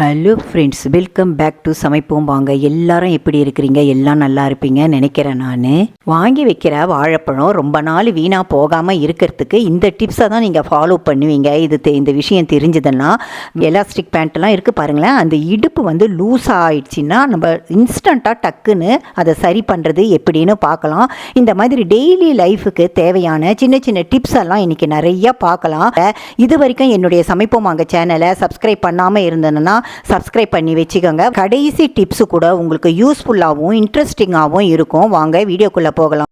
Hello friends welcome back to சமைப்போம் வாங்க. எல்லாரும் எப்படி இருக்கிறீங்க? எல்லாம் நல்லா இருப்பீங்கன்னு நினைக்கிறேன் நான். வாங்கி வைக்கிற வாழைப்பழம் ரொம்ப நாள் வீணாக போகாமல் இருக்கிறதுக்கு இந்த டிப்ஸை தான் நீங்கள் ஃபாலோ பண்ணுவீங்க. இது தெ- இந்த விஷயம் தெரிஞ்சதுன்னா எலாஸ்டிக் பேண்ட்லாம் இருக்குது பாருங்களேன். அந்த இடுப்பு வந்து லூஸ் ஆகிடுச்சின்னா நம்ம இன்ஸ்டண்ட்டாக டக்குன்னு அதை சரி பண்ணுறது எப்படின்னு பார்க்கலாம். இந்த மாதிரி டெய்லி லைஃபுக்கு தேவையான சின்ன சின்ன டிப்ஸ் எல்லாம் இன்றைக்கி நிறையா பார்க்கலாம். இது வரைக்கும் என்னுடைய சமைப்போம் வாங்க சேனலை சப்ஸ்கிரைப் பண்ணாமல் இருந்ததுன்னா சப்ஸ்கிரைப் பண்ணி வச்சுக்கோங்க. கடைசி டிப்ஸு கூட உங்களுக்கு யூஸ்ஃபுல்லாகவும் இன்ட்ரெஸ்டிங்காகவும் இருக்கும். வாங்க வீடியோக்குள்ளே போகலாம்.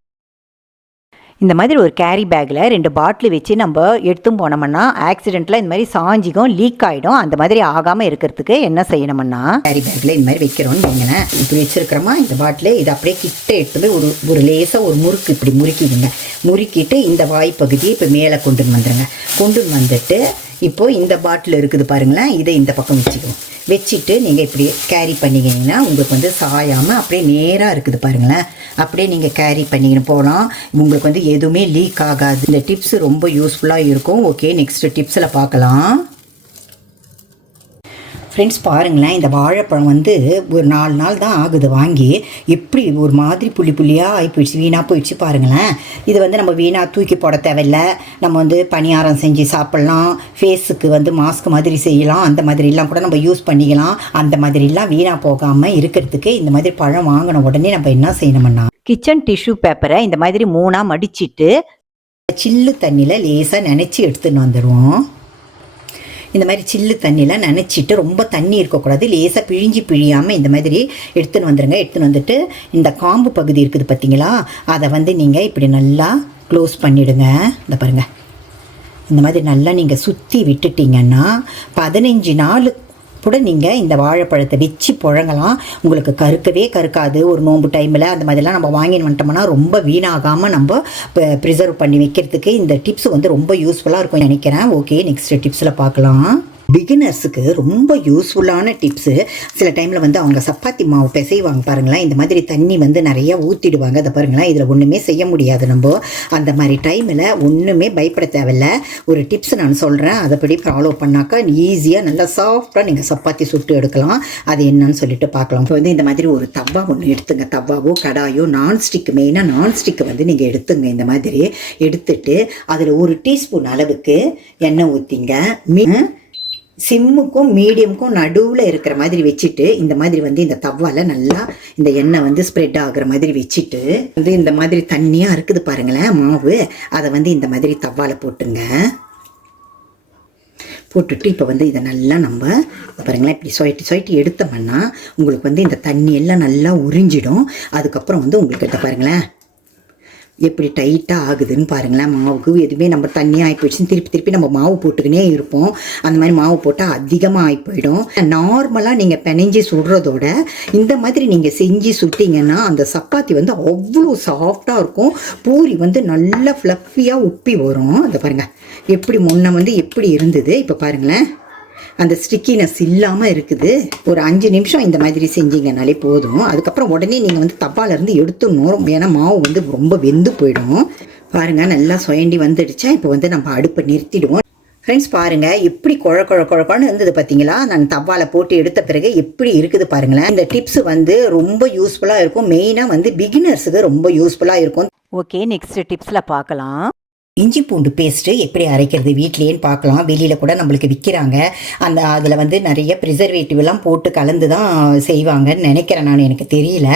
இந்த மாதிரி ஒரு கேரி பேக்கில் ரெண்டு பாட்டில் வச்சு நம்ம எடுத்தும் போனோம்னா ஆக்சிடெண்ட்டில் இந்த மாதிரி சாஞ்சிக்கும் லீக் ஆகிடும் அந்த மாதிரி ஆகாமல் இருக்கிறதுக்கு என்ன செய்யணும்னா கேரி பேக்கில் இந்த மாதிரி வைக்கிறோன்னு வைங்களேன். இப்படி வச்சுருக்கிறோமா இந்த பாட்டில் இது அப்படியே கிட்ட எடுத்து போய் ஒரு ஒரு லேசாக ஒரு முறுக்கு இப்படி முறுக்கிடுங்க. முறுக்கிட்டு இந்த வாய்ப்பகுதியை இப்போ மேலே கொண்டு வந்துடுங்க கொண்டு வந்துட்டு இப்போது இந்த பாட்டில் இருக்குது பாருங்களேன். இதை இந்த பக்கம் வச்சுக்குவோம் வச்சுட்டு நீங்கள் இப்படி கேரி பண்ணிக்கிங்கன்னா உங்களுக்கு வந்து சாயாமல் அப்படியே நேராக இருக்குது பாருங்களேன். அப்படியே நீங்கள் கேரி பண்ணிக்கின்னு போகலாம். உங்களுக்கு வந்து எதுவுமே லீக் ஆகாது. இந்த டிப்ஸ் ரொம்ப யூஸ்ஃபுல்லாக இருக்கும். ஓகே நெக்ஸ்ட் டிப்ஸில் பார்க்கலாம். ஃப்ரெண்ட்ஸ் பாருங்களேன் இந்த வாழைப்பழம் வந்து ஒரு நாலு நாள் தான் ஆகுது வாங்கி. எப்படி ஒரு மாதிரி புள்ளி புள்ளியாக ஆகி போயிடுச்சு வீணாக போயிடுச்சு பாருங்களேன். இது வந்து நம்ம வீணாக தூக்கி போட தேவையில்ல. நம்ம வந்து பணியாரம் செஞ்சு சாப்பிட்லாம். ஃபேஸுக்கு வந்து மாஸ்க் மாதிரி செய்யலாம். அந்த மாதிரிலாம் கூட நம்ம யூஸ் பண்ணிக்கலாம். அந்த மாதிரிலாம் வீணாக போகாமல் இருக்கிறதுக்கு இந்த மாதிரி பழம் வாங்கின உடனே நம்ம என்ன செய்யணும்னா கிச்சன் டிஷ்யூ பேப்பரை இந்த மாதிரி மூணாக மடிச்சிட்டு சில்லு தண்ணியில் லேசாக நினச்சி எடுத்துன்னு வந்துடுவோம் இந்த மாதிரி சில்லு தண்ணியில் நினச்சிட்டு ரொம்ப தண்ணி இருக்கக்கூடாது. லேசாக பிழிஞ்சு பிழியாமல் இந்த மாதிரி எடுத்துன்னு வந்துடுங்க எடுத்துன்னு வந்துட்டு இந்த காம்பு பகுதி இருக்குது பார்த்தீங்களா அதை வந்து நீங்கள் இப்படி நல்லா க்ளோஸ் பண்ணிவிடுங்க இந்த பாருங்கள் இந்த மாதிரி நல்லா நீங்கள் சுற்றி விட்டுட்டீங்கன்னா பதினஞ்சு நாள் கூட நீங்கள் இந்த வாழைப்பழத்தை வச்சு புழங்கலாம். உங்களுக்கு கருக்கவே கருக்காது. ஒரு நோம்பு டைமில் அந்த மாதிரிலாம் நம்ம வாங்கின்னு வந்துட்டோம்னா ரொம்ப வீணாகாமல் நம்ம ப்ரிசர்வ் பண்ணி வைக்கிறதுக்கு இந்த டிப்ஸ் வந்து ரொம்ப யூஸ்ஃபுல்லாக இருக்கும் நினைக்கிறேன். ஓகே நெக்ஸ்ட் டிப்ஸில் பார்க்கலாம். பிகினர்ஸுக்கு ரொம்ப யூஸ்ஃபுல்லான டிப்ஸு சில டைமில் வந்து அவங்க சப்பாத்தி மாவு பிசைவாங்க பாருங்களேன். இந்த மாதிரி தண்ணி வந்து நிறையா ஊற்றிடுவாங்க அதை பாருங்களேன். இதில் ஒன்றுமே செய்ய முடியாது நம்ம. அந்த மாதிரி டைமில் ஒன்றுமே பயப்பட தேவையில்ல. ஒரு டிப்ஸ் நான் சொல்கிறேன் அதைப்படி ஃபாலோ பண்ணாக்கா ஈஸியாக நல்லா சாஃப்டாக நீங்கள் சப்பாத்தி சுட்டு எடுக்கலாம். அது என்னன்னு சொல்லிட்டு பார்க்கலாம். இப்போ வந்து இந்த மாதிரி ஒரு தவா ஒன்று எடுத்துங்க. தவாவோ கடாயோ நான்ஸ்டிக் மெயினாக நான்ஸ்டிக்கு வந்து நீங்கள் எடுத்துங்க. இந்த மாதிரி எடுத்துட்டு அதில் ஒரு டீஸ்பூன் அளவுக்கு எண்ணெய் ஊற்றிங்க மீன் சிம்முக்கும் மீடியமுக்கும் நடுவில் இருக்கிற மாதிரி வச்சுட்டு இந்த மாதிரி வந்து இந்த தவால நல்லா இந்த எண்ணெய் வந்து ஸ்ப்ரெட் ஆகுற மாதிரி வச்சுட்டு வந்து இந்த மாதிரி தண்ணியாக இருக்குது பாருங்களேன் மாவு. அதை வந்து இந்த மாதிரி தவால போட்டுங்க. போட்டுட்டு இப்போ வந்து இதை நல்லா நம்ம பாருங்களேன் இப்படி சொயட்டி சொயட்டி எடுத்தோம்னா உங்களுக்கு வந்து இந்த தண்ணி எல்லாம் நல்லா உறிஞ்சிடும். அதுக்கப்புறம் வந்து உங்களுக்கு இதை பாருங்களேன் எப்படி டைட்டாக ஆகுதுன்னு பாருங்களேன். மாவுக்கு எதுவுமே நம்ம தண்ணியாக ஆகி போயிடுச்சுன்னு திருப்பி திருப்பி நம்ம மாவு போட்டுக்கினே இருப்போம். அந்த மாதிரி மாவு போட்டால் அதிகமாக ஆகி போயிடும். நார்மலாக நீங்கள் பிணைஞ்சி சுடுறதோட இந்த மாதிரி நீங்கள் செஞ்சு சுட்டிங்கன்னா அந்த சப்பாத்தி வந்து அவ்வளோ சாஃப்டாக இருக்கும். பூரி வந்து நல்லா ஃப்ளஃபியாக உப்பி வரும். அதை பாருங்கள் எப்படி முன்ன வந்து எப்படி இருந்தது? இப்போ பாருங்களேன். அந்த ஸ்டிக்கினஸ் இல்லாமல் இருக்குது. ஒரு அஞ்சு நிமிஷம் இந்த மாதிரி செஞ்சீங்கனாலே போதும். அதுக்கப்புறம் உடனே நீங்கள் வந்து தப்பாலேருந்து எடுத்துடணும். ஏன்னா மாவு வந்து ரொம்ப வெந்து போயிடும். பாருங்கள் நல்லா சுயண்டி வந்துடுச்சா? இப்போ வந்து நம்ம அடுப்பை நிறுத்திடுவோம். ஃப்ரெண்ட்ஸ் பாருங்கள் எப்படி குழ குழ குழக்குழன்னு இருந்தது பார்த்தீங்களா நான் தவால போட்டு எடுத்த பிறகு எப்படி இருக்குது பாருங்களேன். இந்த டிப்ஸ் வந்து ரொம்ப யூஸ்ஃபுல்லாக இருக்கும். மெயினாக வந்து பிகினர்ஸுக்கு ரொம்ப யூஸ்ஃபுல்லாக இருக்கும். ஓகே நெக்ஸ்ட் டிப்ஸில் பார்க்கலாம். இஞ்சி பூண்டு பேஸ்ட்டு எப்படி அரைக்கிறது வீட்லேன்னு பார்க்கலாம். வெளியில் கூட நம்மளுக்கு விற்கிறாங்க அந்த அதில் வந்து நிறைய ப்ரிசர்வேட்டிவ் எல்லாம் போட்டு கலந்து தான் செய்வாங்கன்னு நினைக்கிறேன் நான். எனக்கு தெரியல.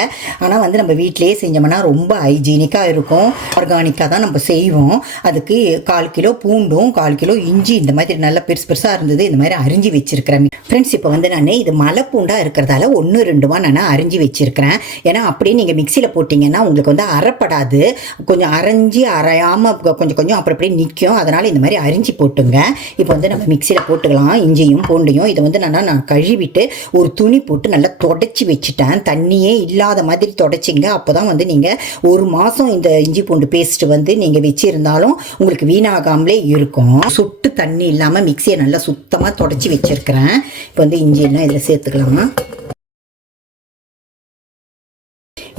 ஆனால் வந்து நம்ம வீட்டிலேயே செஞ்சோம்னா ரொம்ப ஹைஜீனிக்காக இருக்கும். ஆர்கானிக்காக தான் நம்ம செய்வோம். அதுக்கு கால் கிலோ பூண்டும் கால் கிலோ இஞ்சி இந்த மாதிரி நல்லா பெருசு பெருசாக இருந்தது இந்த மாதிரி அரிஞ்சு வச்சுருக்கிறேன். ஃப்ரெண்ட்ஸ் இப்போ வந்து நான் இது மலை பூண்டாக இருக்கிறதால ஒன்று ரெண்டுமா நான் அரிஞ்சு வச்சுருக்கிறேன். ஏன்னா அப்படியே நீங்கள் மிக்சியில் போட்டிங்கன்னா உங்களுக்கு வந்து அரைப்படாது கொஞ்சம் அரைஞ்சி அரையாமல் கொஞ்சம் கொஞ்சம் அப்புறம் அப்படியே நிற்கும் அதனால் இந்த மாதிரி அரிஞ்சு போட்டுங்க. இப்போ வந்து நம்ம மிக்சியில் போட்டுக்கலாம். இஞ்சியும் பூண்டையும். இதை வந்து நான் நான் கழுவிட்டு ஒரு துணி போட்டு நல்லா தொடச்சி வச்சுட்டேன். தண்ணியே இல்லாத மாதிரி தொடச்சிங்க. அப்போ தான் வந்து நீங்கள் ஒரு மாதம் இந்த இஞ்சி பூண்டு பேஸ்ட்டு வந்து நீங்கள் வச்சுருந்தாலும் உங்களுக்கு வீணாகாமலே இருக்கும். சுட்டு தண்ணி இல்லாமல் மிக்சியை நல்லா சுத்தமாக தொடச்சி வச்சுருக்கிறேன். இப்போ வந்து இஞ்சியெல்லாம் இதில் சேர்த்துக்கலாமா.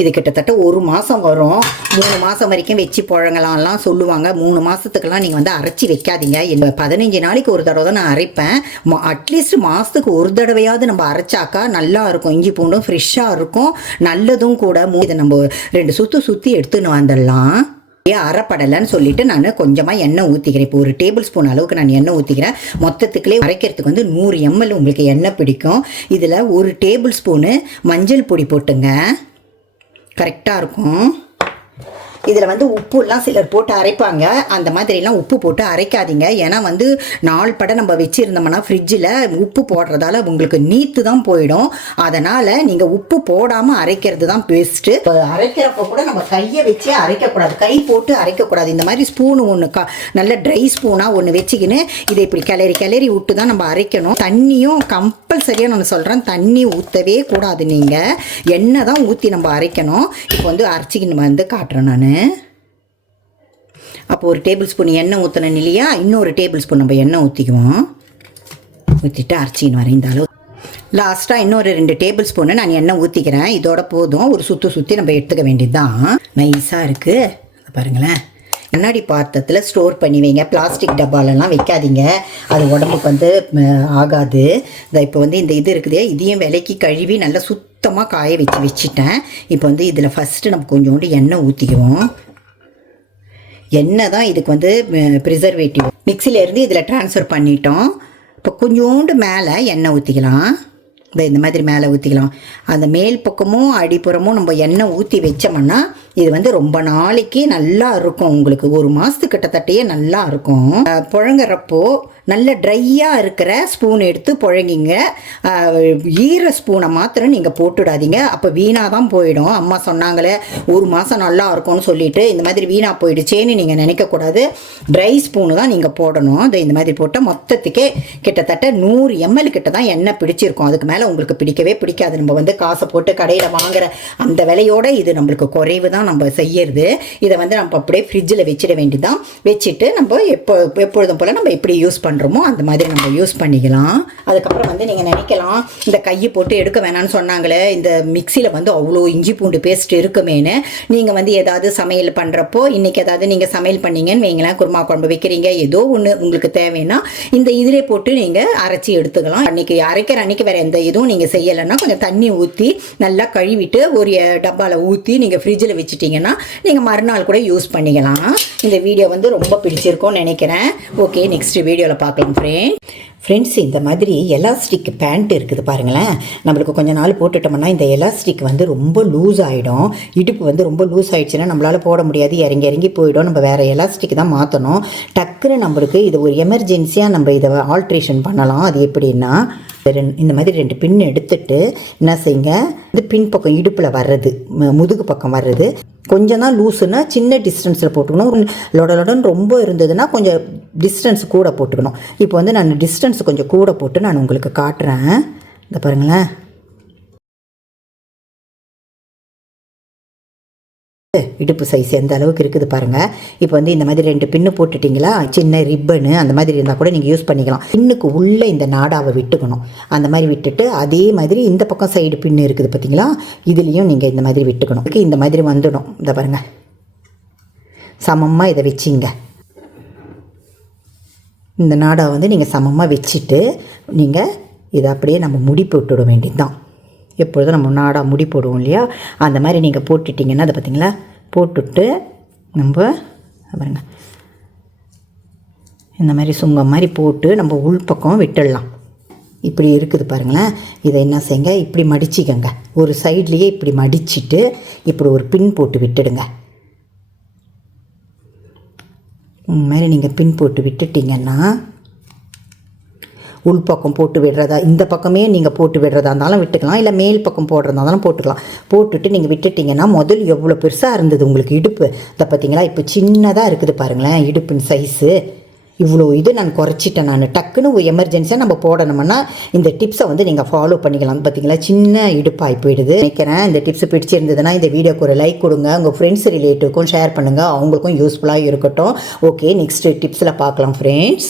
இது கிட்டத்தட்ட ஒரு மாதம் வரும். மூணு மாதம் வரைக்கும் வச்சு புழங்கலாம்லாம் சொல்லுவாங்க. மூணு மாதத்துக்கெல்லாம் நீங்கள் வந்து அரைச்சி வைக்காதீங்க. இந்த பதினஞ்சு நாளைக்கு ஒரு தடவை தான் நான் அரைப்பேன். அட்லீஸ்ட் மாதத்துக்கு ஒரு தடவையாவது நம்ம அரைச்சாக்கா நல்லா இருக்கும். இஞ்சி பூண்டும் ஃப்ரெஷ்ஷாக இருக்கும். நல்லதும் கூட இதை நம்ம ரெண்டு சுற்று சுற்றி எடுத்துன்னு வந்துடலாம். ஏன் அரைப்படலைன்னு சொல்லிட்டு நான் கொஞ்சமாக எண்ணெய் ஊற்றிக்கிறேன் இப்போ ஒரு டேபிள் ஸ்பூன் அளவுக்கு நான் எண்ணெய் ஊற்றிக்கிறேன் மொத்தத்துக்குள்ளே அரைக்கிறதுக்கு வந்து நூறு எம்எல் உங்களுக்கு எண்ணெய் பிடிக்கும். இதில் ஒரு டேபிள் ஸ்பூனு மஞ்சள் பொடி போட்டுங்க. கரெக்டாக இருக்கும். இதில் வந்து உப்புலாம் சிலர் போட்டு அரைப்பாங்க. அந்த மாதிரிலாம் உப்பு போட்டு அரைக்காதீங்க. ஏன்னா வந்து நாள் பட நம்ம வச்சுருந்தோம்னா ஃப்ரிட்ஜில் உப்பு போடுறதால உங்களுக்கு நீத்து தான் போயிடும். அதனால் நீங்கள் உப்பு போடாமல் அரைக்கிறது தான் பெஸ்ட்டு இப்போ கூட நம்ம கையை வச்சு அரைக்கக்கூடாது. கை போட்டு அரைக்கக்கூடாது. இந்த மாதிரி ஸ்பூனு ஒன்று கா நல்ல ட்ரை ஸ்பூனாக ஒன்று வச்சுக்கின்னு இதை இப்படி கிளறி கிளறி விட்டு தான் நம்ம அரைக்கணும். தண்ணியும் கம்பல்சரியாக நான் சொல்கிறேன் தண்ணி ஊற்றவே கூடாது நீங்கள் எண்ணெய் தான் ஊற்றி நம்ம அரைக்கணும். இப்போ வந்து அரைச்சிக்கின்னு வந்து காட்டுறேன் நான். அப்போ ஒரு டேபிள் ஸ்பூன் எண்ணெய் ஊற்றணும் இல்லையா இன்னொரு டேபிள் ஸ்பூன் நம்ம எண்ணெய் ஊற்றிக்குவோம் ஊற்றிட்டு அரைச்சின்னு வரேன் இந்த அளவு. லாஸ்ட்டாக இன்னொரு ரெண்டு டேபிள் ஸ்பூனு நான் எண்ணெய் ஊற்றிக்கிறேன் இதோட போதும். ஒரு சுற்றி சுற்றி நம்ம எடுத்துக்க வேண்டியது தான் நைஸாக இருக்குது பாருங்களேன். கண்ணாடி பாத்திரத்தில் ஸ்டோர் பண்ணி வைங்க. பிளாஸ்டிக் டப்பாலெல்லாம் வைக்காதீங்க. அது உடம்புக்கு வந்து ஆகாது. இந்த இப்போ வந்து இந்த இது இருக்குது இதையும் விலைக்கு கழுவி நல்லா சுத்தமாக காய வச்சு வச்சுட்டேன். இப்போ வந்து இதில் ஃபஸ்ட்டு நம்ம கொஞ்சோண்டு எண்ணெய் ஊற்றிக்குவோம் எண்ணெய் தான் இதுக்கு வந்து ப்ரிசர்வேட்டிவ் மிக்சிலேருந்து இதில் ட்ரான்ஸ்ஃபர் பண்ணிட்டோம். இப்போ கொஞ்சோண்டு மேலே எண்ணெய் ஊற்றிக்கலாம் இந்த இந்த மாதிரி மேலே ஊற்றிக்கலாம் அந்த மேல் பக்கமும் அடிப்புறமும் நம்ம எண்ணெய் ஊற்றி வச்சோம்னா இது வந்து ரொம்ப நாளைக்கு நல்லா இருக்கும். உங்களுக்கு ஒரு மாதத்துக்கு கிட்டத்தட்டையே நல்லா இருக்கும். புழங்குறப்போ நல்ல ட்ரையாக இருக்கிற ஸ்பூன் எடுத்து புழங்கிங்க. ஈர ஸ்பூனை மாத்திரம் நீங்கள் போட்டுடாதீங்க. அப்போ வீணாக தான் போயிடும். அம்மா சொன்னாங்களே ஒரு மாதம் நல்லா இருக்கும்னு சொல்லிட்டு இந்த மாதிரி வீணாக போயிடுச்சேன்னு நீங்கள் நினைக்கக்கூடாது ட்ரை ஸ்பூனு தான் நீங்கள் போடணும். அதை இந்த மாதிரி போட்டால் மொத்தத்துக்கே கிட்டத்தட்ட நூறு எம்எல் கிட்ட தான் எண்ணெய் பிடிச்சிருக்கும். அதுக்கு மேலே உங்களுக்கு பிடிக்கவே பிடிக்காது. நம்ம வந்து காசை போட்டு கடையில் வாங்குற அந்த விலையோட இது நம்மளுக்கு குறைவு தான் நம்ம செய்யறது. இதை வந்து நம்ம அப்படியே ஃப்ரிட்ஜில் வச்சிட வேண்டிதான் வச்சுட்டு நம்ம எப்போ எப்பொழுதும் போல் நம்ம எப்படி யூஸ் பண்ணுறோமோ அந்த மாதிரி நம்ம யூஸ் பண்ணிக்கலாம். அதுக்கப்புறம் வந்து நீங்கள் நினைக்கலாம் இந்த கையை போட்டு எடுக்க வேணாம்னு சொன்னாங்களே இந்த மிக்சியில் வந்து அவ்வளோ இஞ்சி பூண்டு பேஸ்ட் இருக்குமேன்னு. நீங்கள் வந்து ஏதாவது சமையல் பண்ணுறப்போ இன்றைக்கி ஏதாவது நீங்கள் சமையல் பண்ணீங்கன்னு வைங்களேன் குருமா குழம்பு வைக்கிறீங்க ஏதோ ஒன்று உங்களுக்கு தேவைன்னா இந்த இதிலே போட்டு நீங்கள் அரைச்சி எடுத்துக்கலாம். அன்றைக்கி அரைக்கிற அன்றைக்கி வேறு எந்த இதுவும் நீங்கள் செய்யலைன்னா கொஞ்சம் தண்ணி ஊற்றி நல்லா கழுவிட்டு ஒரு டப்பாவில் ஊற்றி நீங்கள் ஃப்ரிட்ஜில் வச்சுட்டிங்கன்னா நீங்கள் மறுநாள் கூட யூஸ் பண்ணிக்கலாம். இந்த வீடியோ வந்து ரொம்ப பிடிச்சிருக்கும்னு நினைக்கிறேன். ஓகே நெக்ஸ்ட் வீடியோவில் பார்க்கலாம் ஃப்ரெண்ட் ஃப்ரெண்ட்ஸ் இந்த மாதிரி எலாஸ்டிக் பேண்ட் இருக்குது பாருங்களேன். நம்மளுக்கு கொஞ்ச நாள் போட்டுட்டோம்னா இந்த எலாஸ்டிக் வந்து ரொம்ப லூஸ் ஆகிடும் இடுப்பு வந்து ரொம்ப லூஸ் ஆகிடுச்சுன்னா நம்மளால் போட முடியாது. இறங்கி இறங்கி போயிடும். நம்ம வேறு எலாஸ்டிக் தான் மாற்றணும் டக்குன்னு நம்மளுக்கு இது ஒரு எமர்ஜென்சியாக நம்ம இதை ஆல்ட்ரேஷன் பண்ணலாம். அது எப்படின்னா இந்த மாதிரி ரெண்டு பின் எடுத்துட்டு என்ன செய்யுங்க? இந்த பின் பக்கம் இடுப்பில் வர்றது முதுகு பக்கம் வர்றது. கொஞ்சம் தான் லூஸுன்னா சின்ன டிஸ்டன்ஸில் போட்டுக்கணும். லொடலொடன் ரொம்ப இருந்ததுன்னா கொஞ்சம் டிஸ்டன்ஸ் கூட போட்டுக்கணும். இப்போ வந்து நான் டிஸ்டன்ஸ் கொஞ்சம் கூட போட்டு நான் உங்களுக்கு காட்டுறேன். இந்த பாருங்களேன். இடுப்பு சைஸ் எந்த அளவுக்கு இருக்குது பாருங்கள் இப்போ வந்து இந்த மாதிரி ரெண்டு பின்னு போட்டுட்டிங்களா? சின்ன ரிப்பனு அந்த மாதிரி இருந்தால் கூட நீங்கள் யூஸ் பண்ணிக்கலாம். பின்னுக்கு உள்ளே இந்த நாடாவை விட்டுக்கணும். அந்த மாதிரி விட்டுட்டு அதே மாதிரி இந்த பக்கம் சைடு பின்னு இருக்குது பார்த்தீங்களா இதுலேயும் நீங்கள் இந்த மாதிரி விட்டுக்கணும். இந்த மாதிரி வந்துடும். இந்த பாருங்கள் சமமாக இதை வச்சிங்க. இந்த நாடாவை வந்து நீங்கள் சமமாக வச்சுட்டு நீங்கள் இதை அப்படியே நம்ம முடி போட்டு வேண்டியது தான் எப்பொழுதும் நம்ம நாடாக முடி போடுவோம் இல்லையா? அந்த மாதிரி நீங்கள் போட்டுட்டிங்கன்னா அதை பார்த்தீங்களா போட்டுட்டு நம்ம பாருங்க இந்த மாதிரி சுங்கம் மாதிரி போட்டு நம்ம உள்பக்கம் விட்டுடலாம். இப்படி இருக்குது பாருங்களேன். இதை என்ன செய்யுங்க? இப்படி மடிச்சிக்கங்க. ஒரு சைட்லேயே இப்படி மடிச்சிட்டு இப்படி ஒரு பின் போட்டு விட்டுடுங்க. இந்த மாதிரி நீங்கள் பின் போட்டு விட்டுட்டிங்கன்னா உள்பக்கம் போட்டு விடுறதா இந்த பக்கமே நீங்கள் போட்டு விடுறதா இருந்தாலும் விட்டுக்கலாம். இல்லை மேல் பக்கம் போடுறதா இருந்தாலும் போட்டுக்கலாம். போட்டுட்டு நீங்கள் விட்டுட்டிங்கன்னா முதல் எவ்வளோ பெருசாக இருந்தது உங்களுக்கு இடுப்பு? இதை பார்த்தீங்களா? இப்போ சின்னதாக இருக்குது பாருங்களேன் இடுப்பின் சைஸு இவ்வளோ இது நான் குறைச்சிட்டேன் நான். டக்குன்னு ஒரு எமர்ஜென்சியாக நம்ம போடணும்னா இந்த டிப்ஸை வந்து நீங்கள் ஃபாலோ பண்ணிக்கலாம். பார்த்தீங்களா? சின்ன இடுப்பாகி போயிடுது. நினைக்கிறேன் இந்த டிப்ஸ் பிடிச்சிருந்ததுன்னா இந்த வீடியோக்கு ஒரு லைக் கொடுங்க. உங்கள் ஃப்ரெண்ட்ஸ் ரிலேட்டிவ்க்கும் ஷேர் பண்ணுங்கள் அவங்களுக்கும் யூஸ்ஃபுல்லாக இருக்கட்டும். ஓகே நெக்ஸ்ட் டிப்ஸில் பார்க்கலாம் ஃப்ரெண்ட்ஸ்